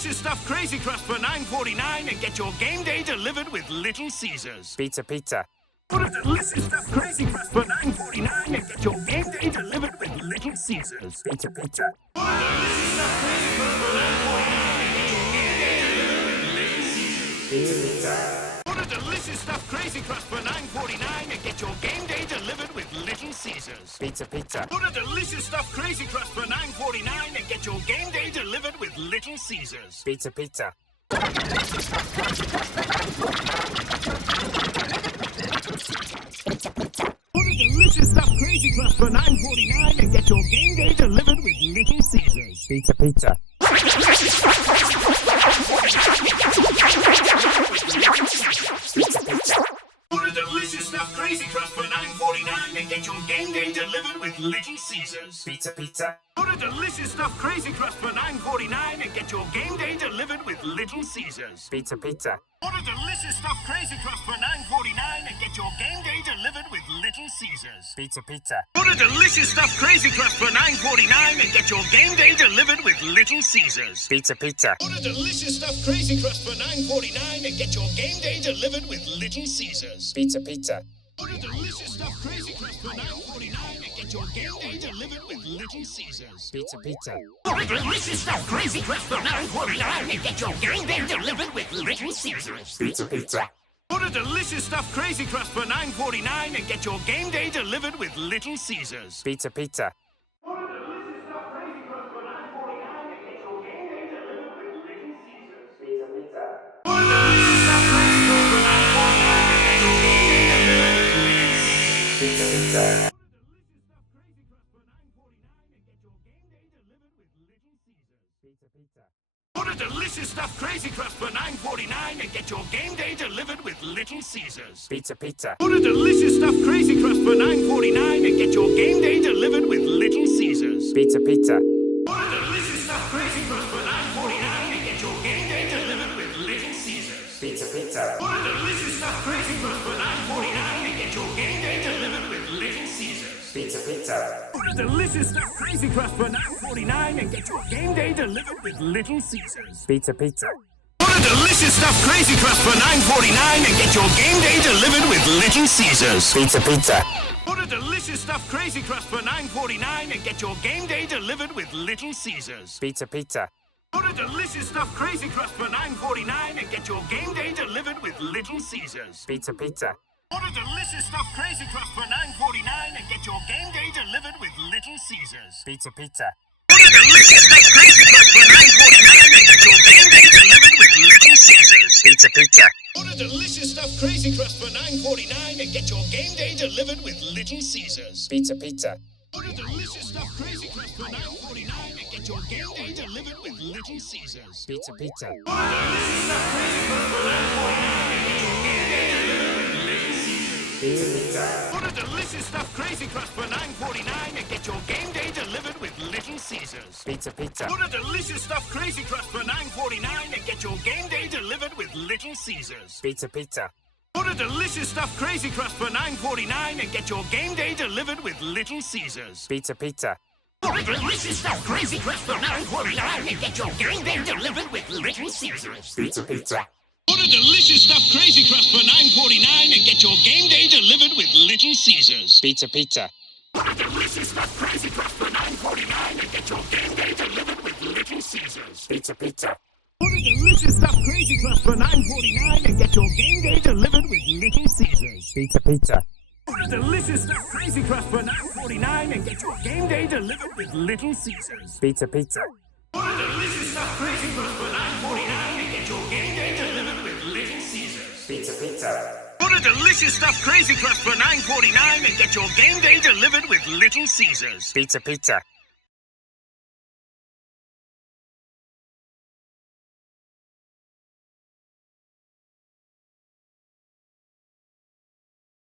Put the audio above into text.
delicious stuffed crazy crust for $9.49 and get your game day delivered with Little Caesars. Pizza, pizza. Order delicious stuffed crazy crust for $9.49 and get your game day delivered with Little Caesars. Pizza, pizza. Order delicious stuffed crazy crust for $9.49 and get your game day delivered with Little Caesars. Pizza, pizza. Order delicious stuffed crazy crust for $9.49 and get your game day delivered with Little Caesars. Pizza, pizza. Order delicious stuffed crazy crust for $9.49 and get your game day delivered with Little Caesars. Pizza, pizza. Order delicious stuffed crazy crust for $9.49 and get your game day delivered with Little Caesars. Pizza, pizza. Order delicious stuffed crazy crust for $9.49 and get your game day delivered with Little Caesars. Pizza, pizza. Order delicious stuffed crazy crust for $9.49 and get your game day delivered with Little Caesars. Pizza, pizza. Order delicious stuffed crazy crust for $9.49 and get your game day delivered with Little Caesars. Pizza, pizza. Order delicious stuffed crazy crust for $9.49 and get your game day delivered with Little Caesars. Pizza, pizza. Order delicious stuffed crazy crust for $9.49 and get your game day delivered with Little Caesars. Pizza, pizza. Order delicious stuffed crazy crust for $9.49 and get your game day delivered with Little Caesars. Pizza, pizza. Order delicious stuffed crazy crust for $9.49 and get your game day delivered with Little Caesars. Pizza, pizza. Order delicious stuffed crazy crust for $9.49 and get your game day delivered with Little Caesars. Pizza, pizza. Order delicious stuffed crazy crust for $9.49 and get your game day delivered with Little Caesars. Pizza, pizza. Order delicious stuffed crazy crust for $9.49 and get your game day delivered with Little Caesars. Pizza, pizza. Order delicious stuffed crazy crust for $9.49 and get your game day delivered with Little Caesars. Pizza, pizza. Order delicious stuffed crazy crust for $9.49 and get your game day delivered with Little Caesars. Pizza, pizza. Order delicious stuffed crazy crust for $9.49 and get your game day delivered with Little Caesars. Pizza, pizza. Order delicious stuffed crazy crust for $9.49 and get your game day delivered with Little Caesars. Pizza, pizza. Order delicious stuffed crazy crust for $9.49 and get your game day delivered with Little Caesars. Pizza, pizza. Order delicious stuffed crazy crust for $9.49 and get your game day delivered with Little Caesars. Pizza, pizza. Order delicious stuffed crazy crust for $9.49 and get your game day delivered with Little Caesars. Pizza, pizza. Order delicious stuffed crazy crust for $9.49 and get your game day delivered with Little Caesars. Pizza, pizza. Order delicious stuffed crazy crust for $9.49 and get your game day delivered with Little Caesars. Pizza, pizza. Order delicious stuffed crazy crust for $9.49 and get your game day delivered with Little Caesars. Pizza, pizza. Order delicious stuffed crazy crust for $9.49 and get your game day delivered with Little Caesars. Pizza, pizza. Order delicious stuffed crazy crust for $9.49 and get your game day delivered with Little Caesars. Pizza, pizza. Order delicious stuffed crazy crust for $9.49 and get your game day delivered with Little Caesars. Pizza, pizza. Order delicious stuffed crazy crust for $9.49 and get your game day delivered with Little Caesars. Pizza, pizza. Order delicious stuffed crazy crust for $9.49 and get your game day delivered with Little Caesars. Pizza, pizza. Order delicious stuffed crazy crust for $9.49 and get your game day delivered with Little Caesars. Pizza, pizza. Order delicious stuffed crazy crust for $9.49 and get your game day delivered with Little Caesars. Pizza, pizza. Order delicious stuffed crazy crust for $9.49 and get your game day delivered with Little Caesars. Pizza, pizza. Order delicious stuffed crazy crust for $9.49 and get your game day delivered with Little Caesars. Pizza, pizza. Order delicious stuffed crazy crust for $9.49 and get your game day delivered with Little Caesars. Pizza, pizza. Order delicious stuffed crazy crust for $9.49 and get your game day delivered with Little Caesars. Pizza, pizza. Order delicious stuffed crazy crust for $9.49 and get your game day delivered with Little Caesars. Pizza, pizza. Order delicious stuffed crazy crust for $9.49 and get your game day delivered with Little Caesars. Pizza, pizza.